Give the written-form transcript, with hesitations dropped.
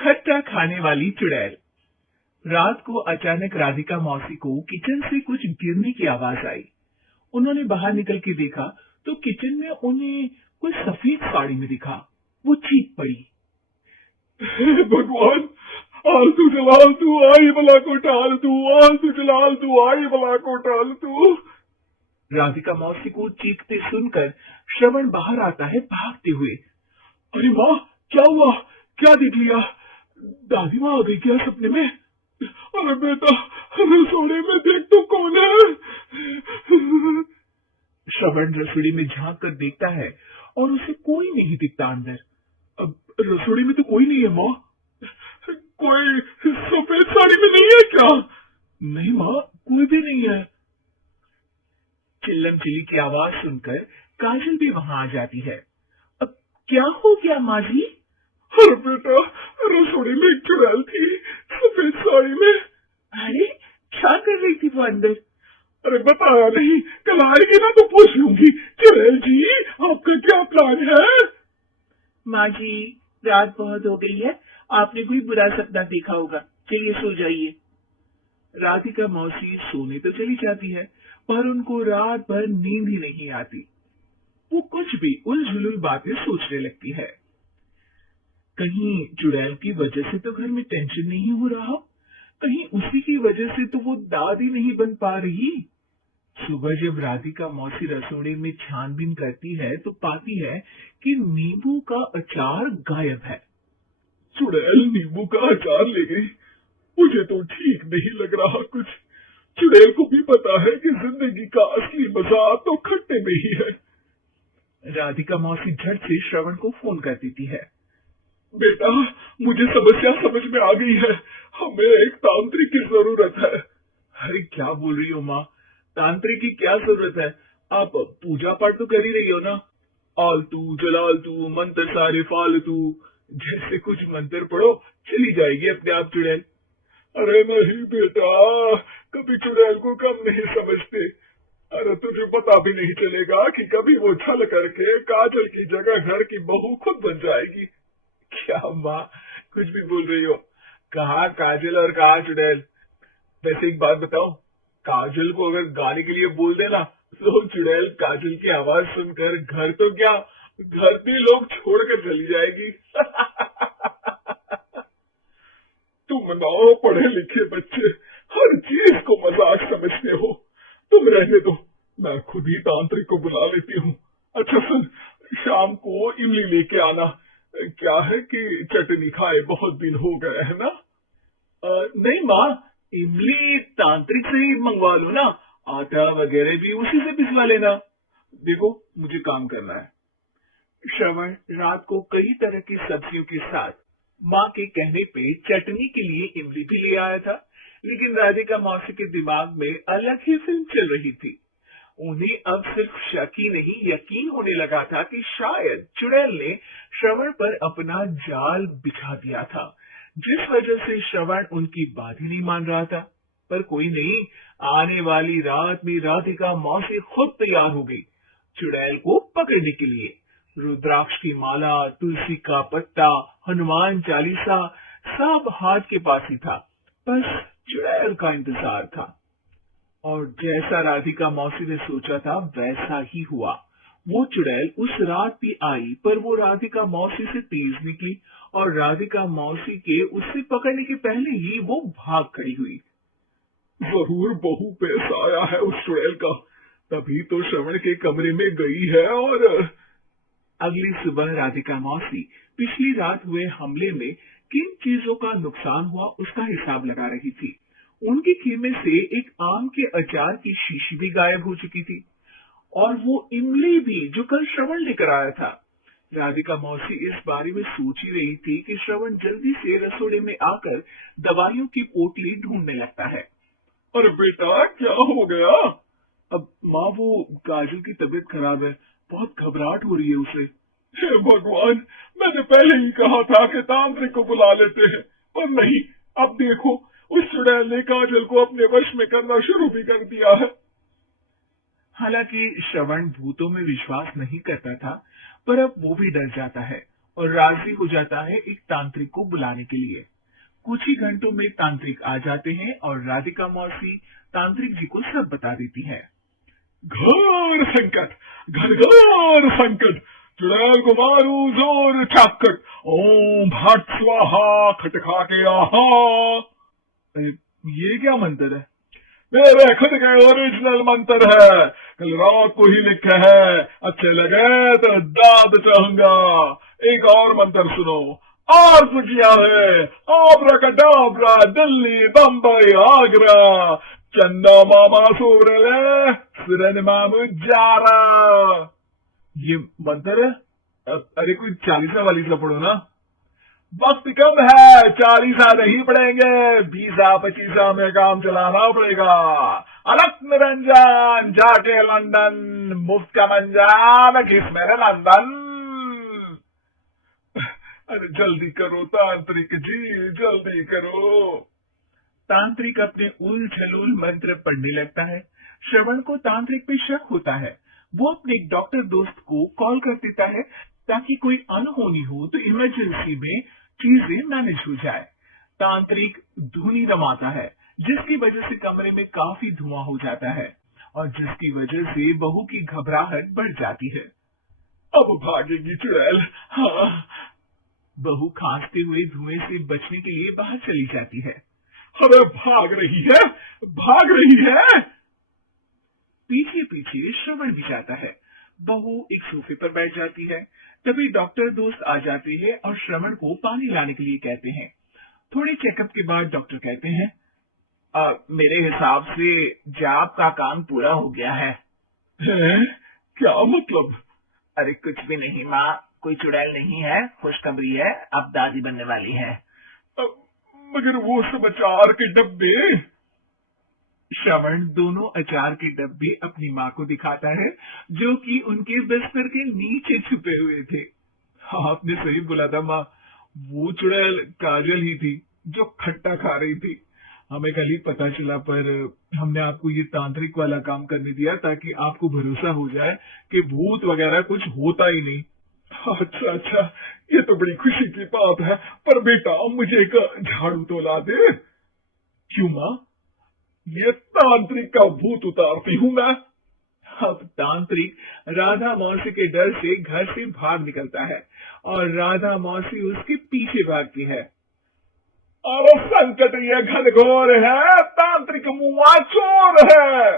खट्टा खाने वाली चुड़ैल। रात को अचानक राधिका मौसी को किचन से कुछ गिरने की आवाज आई। उन्होंने बाहर निकल के देखा तो किचन में उन्हें कोई सफेद साड़ी में दिखा। वो चीख पड़ी, भगवान, आलतू जलालतू आई बला को टालतू, आलतू जलालतू आई बला को टालतू। राधिका मौसी को चीखते सुनकर श्रवण बाहर आता है भागते हुए। अरे माँ, क्या हुआ? क्या देख लिया? दादी माँ आ गई क्या सपने में? अरे बेटा, रसोड़े में देख तो कौन है? श्रवण रसोड़ी में झांक कर देखता है और उसे कोई नहीं दिखता अंदर। अब रसोड़ी में तो कोई नहीं है माँ। कोई सफेद साड़ी में नहीं है क्या? नहीं माँ, कोई भी नहीं है। चिल्लम चिल्ली की आवाज सुनकर काजल भी वहां आ जाती है। अब क्या हो गया माँ जी? अरे बेटा, रसोड़ी में एक चुड़ैल थी सफेद साड़ी में। अरे क्या कर रही थी वो अंदर? अरे बताया नहीं, कल आएगी ना तो पूछ लूंगी। चुड़ैल जी, आपका क्या प्लान है? माँ जी, रात बहुत हो गई है, आपने कोई बुरा सपना देखा होगा, चलिए सो जाइए। राधिका मौसी सोने तो चली जाती है पर उनको रात भर नींद ही नहीं आती। वो कुछ भी उलझुल बातें सोचने लगती है। कहीं चुड़ैल की वजह से तो घर में टेंशन नहीं हो रहा, कहीं उसी की वजह से तो वो दादी नहीं बन पा रही। सुबह जब राधिका मौसी रसोड़े में छानबीन करती है तो पाती है कि नींबू का अचार गायब है। चुड़ैल नींबू का अचार ले गई? मुझे तो ठीक नहीं लग रहा कुछ। चुड़ैल को भी पता है कि जिंदगी का असली मजा तो खट्टे में ही है। राधिका मौसी झट से श्रवण को फोन कर देती है। बेटा, मुझे समस्या समझ में आ गई है, हमें एक तांत्रिक की जरूरत है। अरे क्या बोल रही हो माँ, तांत्रिक की क्या जरूरत है? आप पूजा पाठ तो कर ही रही हो ना। आलतू जलालतू मंत्र सारे फालतू जैसे कुछ मंत्र पढ़ो, चली जाएगी अपने आप चुड़ैल। अरे नहीं बेटा, कभी चुड़ैल को कम नहीं समझते। अरे तुझे पता भी नहीं चलेगा कि कभी वो छल करके काजल की जगह घर की बहू खुद बन जाएगी। क्या माँ, कुछ भी बोल रही हो? कहाँ काजल और कहाँ चुड़ैल? वैसे एक बात बताओ, काजल को अगर गाने के लिए बोल देना तो चुड़ैल काजल की आवाज सुनकर घर तो क्या, धरती लोग छोड़कर चली जाएगी। तुम ना पढ़े लिखे बच्चे हर चीज को मजाक समझते हो। तुम रहने दो, मैं खुद ही तांत्रिक को बुला लेती हूँ। अच्छा सुन, शाम को इमली लेके आना। क्या है कि चटनी खाए बहुत दिन हो गए है ना? नहीं माँ, इमली तांत्रिक से ही मंगवा लो ना, आटा वगैरह भी उसी से पिसवा लेना। देखो मुझे काम करना है। श्रवण रात को कई तरह की सब्जियों के साथ माँ के कहने पे चटनी के लिए इमली भी ले आया था, लेकिन राधिका मौसी के दिमाग में अलग ही फिल्म चल रही थी। उन्हें अब सिर्फ शक ही नहीं यकीन होने लगा था कि शायद चुड़ैल ने श्रवण पर अपना जाल बिछा दिया था, जिस वजह से श्रवण उनकी बात ही नहीं मान रहा था। पर कोई नहीं, आने वाली रात में राधिका मौसी खुद तैयार हो गई चुड़ैल को पकड़ने के लिए। रुद्राक्ष की माला, तुलसी का पत्ता, हनुमान चालीसा सब हाथ के पास ही था, बस चुड़ैल का इंतजार था। और जैसा राधिका मौसी ने सोचा था वैसा ही हुआ। वो चुड़ैल उस रात भी आई, पर वो राधिका मौसी से तेज निकली और राधिका मौसी के उससे पकड़ने के पहले ही वो भाग खड़ी हुई। जरूर बहू पे साया है उस चुड़ैल का, तभी तो श्रवण के कमरे में गई है। और अगली सुबह राधिका मौसी पिछली रात हुए हमले में किन चीजों का नुकसान हुआ उसका हिसाब लगा रही थी। उनके खेमे से एक आम के अचार की शीशी भी गायब हो चुकी थी और वो इमली भी जो कल श्रवण लेकर आया था। राधिका मौसी इस बारे में सोच ही रही थी कि श्रवण जल्दी से रसोड़े में आकर दवाइयों की पोटली ढूंढने लगता है। अरे बेटा, क्या हो गया? अब माँ, वो काजल की तबीयत खराब है, बहुत घबराहट हो रही है उसे। हे भगवान, मैंने पहले ही कहा था कि तांत्रिक को बुला लेते हैं, पर नहीं। अब देखो, उस चुड़ैल ने काजल को अपने वश में करना शुरू भी कर दिया है। हालांकि श्रवण भूतों में विश्वास नहीं करता था, पर अब वो भी डर जाता है और राजी हो जाता है एक तांत्रिक को बुलाने के लिए। कुछ ही घंटों में तांत्रिक आ जाते हैं और राधिका मौसी तांत्रिक जी को सब बता देती है। घोर संकट, घनघोर संकट, चुड़ैल को मारू जोर चाकट, ओम भट स्वाहा खटखा के आहा। अरे ये क्या मंत्र है? मेरे खुद के ओरिजिनल मंत्र है, कल रात को ही लिखे है, अच्छे लगे तो दाद चाहूंगा। एक और मंत्र सुनो, और किया है, आब्राकडाब्रा दिल्ली बम्बई आगरा, चंदा मामा सूरले सुरन मामू जारा। ये मंत्र है? अरे कोई 40 वालीसा पढ़ो ना। वक्त कम है, 40 नहीं पड़ेंगे, 20-25 में काम चलाना पड़ेगा। अलग निरंजन जाके लंदन, मुफ्त का मंजान किस मेरे लंदन। अरे जल्दी करो तांत्रिक जी, जल्दी करो। तांत्रिक अपने उल झलूल मंत्र पढ़ने लगता है। श्रवण को तांत्रिक पे शक होता है। वो अपने एक डॉक्टर दोस्त को कॉल कर देता है ताकि कोई अनहोनी हो तो इमरजेंसी में चीजें मैनेज हो जाए। तांत्रिक धुनी रमाता है, जिसकी वजह से कमरे में काफी धुआं हो जाता है और जिसकी वजह से बहू की घबराहट बढ़ जाती है। अब भागेगी चुड़ैल। हाँ। बहू खांसते हुए धुएं से बचने के लिए बाहर चली जाती है। अरे भाग रही है, भाग रही है। पीछे पीछे श्रवण भी जाता है। बहू एक सोफे पर बैठ जाती है। तभी डॉक्टर दोस्त आ जाते हैं और श्रवण को पानी लाने के लिए कहते हैं। थोड़े चेकअप के बाद डॉक्टर कहते हैं, मेरे हिसाब से जाप का काम पूरा हो गया है। क्या मतलब? अरे कुछ भी नहीं माँ, कोई चुड़ैल नहीं है, खुशखबरी है, अब दादी बनने वाली है। मगर वो सब अचार के डब्बे। श्रवण दोनों अचार के डब्बे अपनी माँ को दिखाता है, जो कि उनके बिस्तर के नीचे छुपे हुए थे। आपने सही बोला था माँ, वो चुड़ैल काजल ही थी जो खट्टा खा रही थी। हमें कल ही पता चला, पर हमने आपको ये तांत्रिक वाला काम करने दिया ताकि आपको भरोसा हो जाए कि भूत वगैरह कुछ होता ही नहीं। अच्छा अच्छा, ये तो बड़ी खुशी की बात है, पर बेटा मुझे एक झाड़ू तो ला दे। क्यों माँ? ये तांत्रिक का भूत उतारती हूँ मैं। अब तांत्रिक राधा मौसी के डर से घर से भाग निकलता है और राधा मौसी उसके पीछे भागती है। अरे संकट ये घनघोर है, तांत्रिक मुआ चोर है।